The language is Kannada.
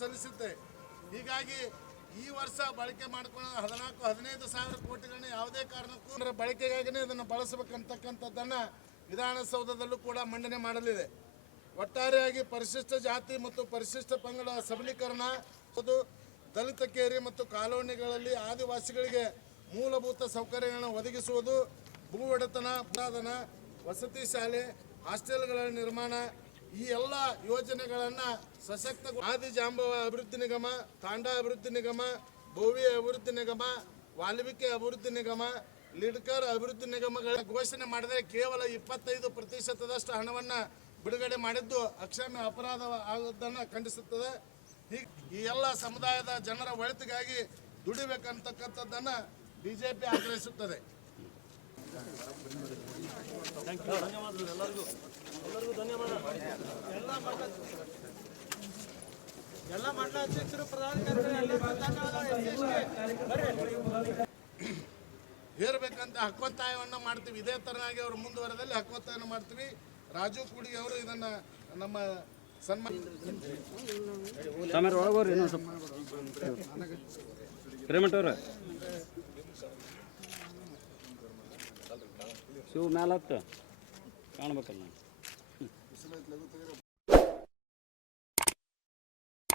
ಸಲ್ಲಿಸುತ್ತೆ. ಹೀಗಾಗಿ ಈ ವರ್ಷ ಬಳಕೆ ಮಾಡ್ಕೊಳ್ಳೋ 14-15 ಸಾವಿರ ಕೋಟಿಗಳನ್ನ ಯಾವುದೇ ಕಾರಣಕ್ಕೂ ಬಳಕೆಗಾಗಿನೇ ಇದನ್ನು ಬಳಸಬೇಕಂತಕ್ಕಂಥದ್ದನ್ನು ವಿಧಾನಸೌಧದಲ್ಲೂ ಕೂಡ ಮಂಡನೆ ಮಾಡಲಿದೆ. ಒಟ್ಟಾರೆಯಾಗಿ ಪರಿಶಿಷ್ಟ ಜಾತಿ ಮತ್ತು ಪರಿಶಿಷ್ಟ ಪಂಗಡ ಸಬಲೀಕರಣ, ದಲಿತ ಕೇರಿ ಮತ್ತು ಕಾಲೋನಿಗಳಲ್ಲಿ ಆದಿವಾಸಿಗಳಿಗೆ ಮೂಲಭೂತ ಸೌಕರ್ಯಗಳನ್ನು ಒದಗಿಸುವುದು, ಭೂ ಒಡೆತನ, ಪುರಾದನ, ವಸತಿ ಶಾಲೆ, ಹಾಸ್ಟೆಲ್ಗಳ ನಿರ್ಮಾಣ, ಈ ಎಲ್ಲ ಯೋಜನೆಗಳನ್ನು ಸಶಕ್ತ ಆದಿಜಾಂಬವ ಅಭಿವೃದ್ಧಿ ನಿಗಮ, ತಾಂಡಾ ಅಭಿವೃದ್ಧಿ ನಿಗಮ, ಬೋವಿ ಅಭಿವೃದ್ಧಿ ನಿಗಮ, ವಾಲ್ಮೀಕಿ ಅಭಿವೃದ್ಧಿ ನಿಗಮ, ಲಿಡ್ಕರ್ ಅಭಿವೃದ್ಧಿ ನಿಗಮಗಳ ಘೋಷಣೆ ಮಾಡಿದರೆ ಕೇವಲ 25% ಹಣವನ್ನು ಬಿಡುಗಡೆ ಮಾಡಿದ್ದು ಅಕ್ಷಮ್ಯ ಅಪರಾಧ ಆಗುವುದನ್ನು ಖಂಡಿಸುತ್ತದೆ. ಈ ಎಲ್ಲ ಸಮುದಾಯದ ಜನರ ಒಳಿತಿಗಾಗಿ ದುಡಿಬೇಕಂತಕ್ಕಂಥದ್ದನ್ನು ಬಿಜೆಪಿ ಆಗ್ರಹಿಸುತ್ತದೆ. ಎಲ್ಲ ಮಂಡಲ ಅಧ್ಯಕ್ಷರು ಹೇರಬೇಕಂತ ಹಕ್ಕೊತ್ತಾಯವನ್ನು ಮಾಡ್ತೀವಿ. ಇದೇ ತರನಾಗಿ ಅವರು ಮುಂದುವರೆದಲ್ಲಿ ಹಕ್ಕೊತ್ತಾಯವನ್ನು ಮಾಡ್ತೀವಿ. ರಾಜು ಕೂಡಿಗೆ ಅವರು ಇದನ್ನ ನಮ್ಮ ಸನ್ಮಾನ ಶಿವ ಮ್ಯಾಲ ಕಾಣ್ಬೇಕಲ್ಲ.